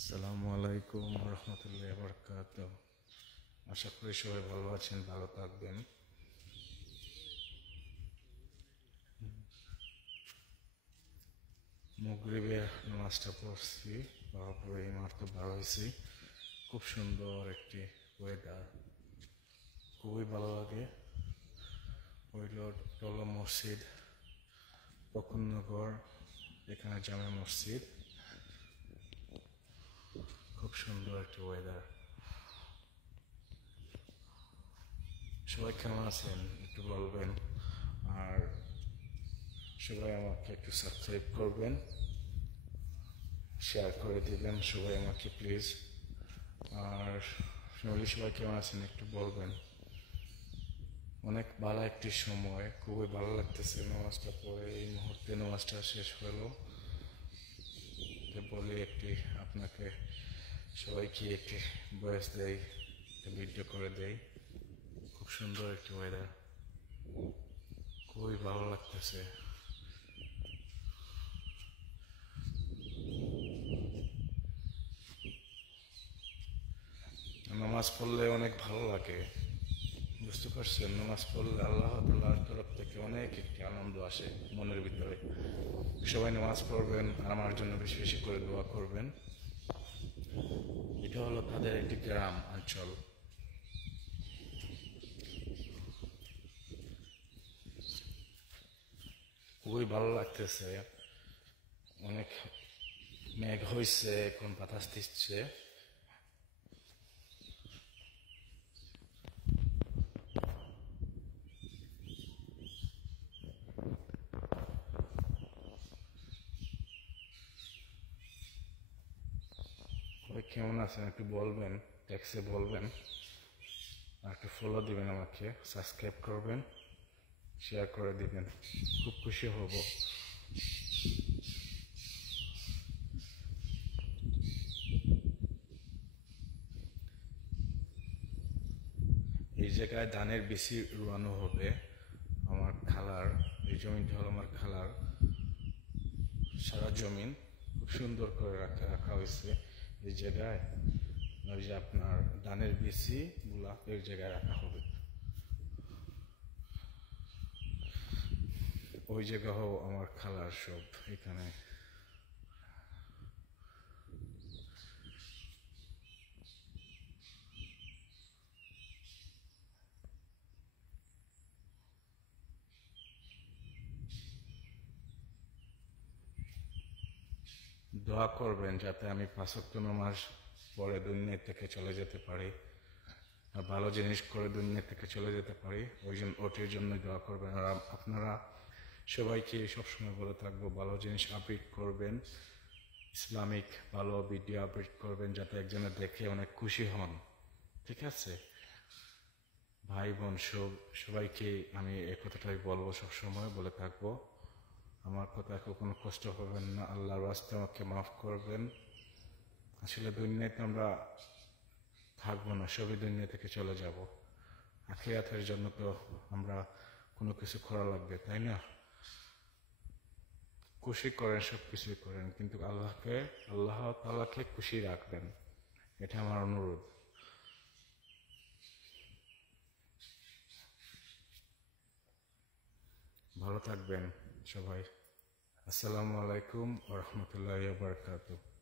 আসসালামু আলাইকুম রহমতুল্লাহ বরকাত। আশা করি সবাই ভালো আছেন, ভালো থাকবেন। মাগরিবের নামাজটা পড়ছি, তারপরে এই মাত্র বার হয়েছি। খুব সুন্দর একটি ওয়েদার, খুবই ভালো লাগে। হলো মসজিদ প্রখননগর, এখানে জামে মসজিদ। খুব সুন্দর একটি ওয়েদার। সবাই কেমন আছেন একটু বলবেন, আর সবাই আমাকে একটু সাবস্ক্রাইব করবেন, শেয়ার করে দিবেন সবাই আমাকে প্লিজ। আর ফ্যামিলি সবাই কেমন আছেন একটু বলবেন। অনেক ভালো একটি সময়, খুবই ভালো লাগতেছে নামাজটা পড়ে। এই মুহূর্তে নামাজটা শেষ হলো, বলি একটি আপনাকে সবাইকে একটি বয়স দেয়, ভিডিও করে দেয়। খুব সুন্দর একটি ওয়েদার, খুবই ভালো লাগতেছে। নামাজ পড়লে অনেক ভালো লাগে, বুঝতে পারছেন? নামাজ পড়লে আল্লাহ তাআলার তরফ থেকে অনেক একটি আনন্দ আসে মনের ভিতরে। সবাই নামাজ পড়বেন আর আমার জন্য বেশি বেশি করে দোয়া করবেন। এটা হলো তাদের একটি গ্রাম অঞ্চল। খুবই ভালো লাগতেছে। অনেক মেঘ হয়েছে, এখন বাতাস দিচ্ছে। সবাই কেমন আছেন একটু বলবেন, টেক্সে বলবেন, আর একটু ফলো দিবেন, আমাকে সাবস্ক্রাইব করবেন, শেয়ার করে দিবেন, খুব খুশি হব। এই জায়গায় ধানের বেশি রোয়ানো হবে। আমার খালার এই জমিটা হলো আমার খালার সারা জমিন, খুব সুন্দর করে রাখা হয়েছে। এই জায়গায় ওই যে আপনার ধানের বেশি গুলা এই জায়গায় রাখা হবে। ওই জায়গাও আমার খালার সব এখানে। দোয়া করবেন যাতে আমি 5 ওয়াক্ত নামাজ পরে দুনিয়া থেকে চলে যেতে পারি, আর ভালো জিনিস করে দুনিয়া থেকে চলে যেতে পারি। ওটির জন্য দোয়া করবেন। আর আপনারা সবাইকে সবসময় বলে থাকবো, ভালো জিনিস আপডেট করবেন, ইসলামিক ভালো ভিডিও আপডেট করবেন, যাতে একজনে দেখে অনেক খুশি হন। ঠিক আছে ভাই বোন, সবাইকে আমি এই কথাটাই বলবো, সবসময় বলে থাকবো। আমার কথা কখনো কষ্ট পাবেন না, আল্লাহর রাস্তায় আমাকে মাফ করবেন। আসলে দুনিয়াতে আমরা থাকবো না, সবই দুনিয়া থেকে চলে যাব। আখিরাতের জন্য তো আমরা কোনো কিছু করা লাগবে, তাই না? খুশি করেন, সব কিছুই করেন, কিন্তু আল্লাহ তাআলাকে খুশি রাখবেন, এটা আমার অনুরোধ। ভালো থাকবেন সবাই। আসসালামু আলাইকুম ওয়া রাহমাতুল্লাহি ওয়া বারাকাতুহু।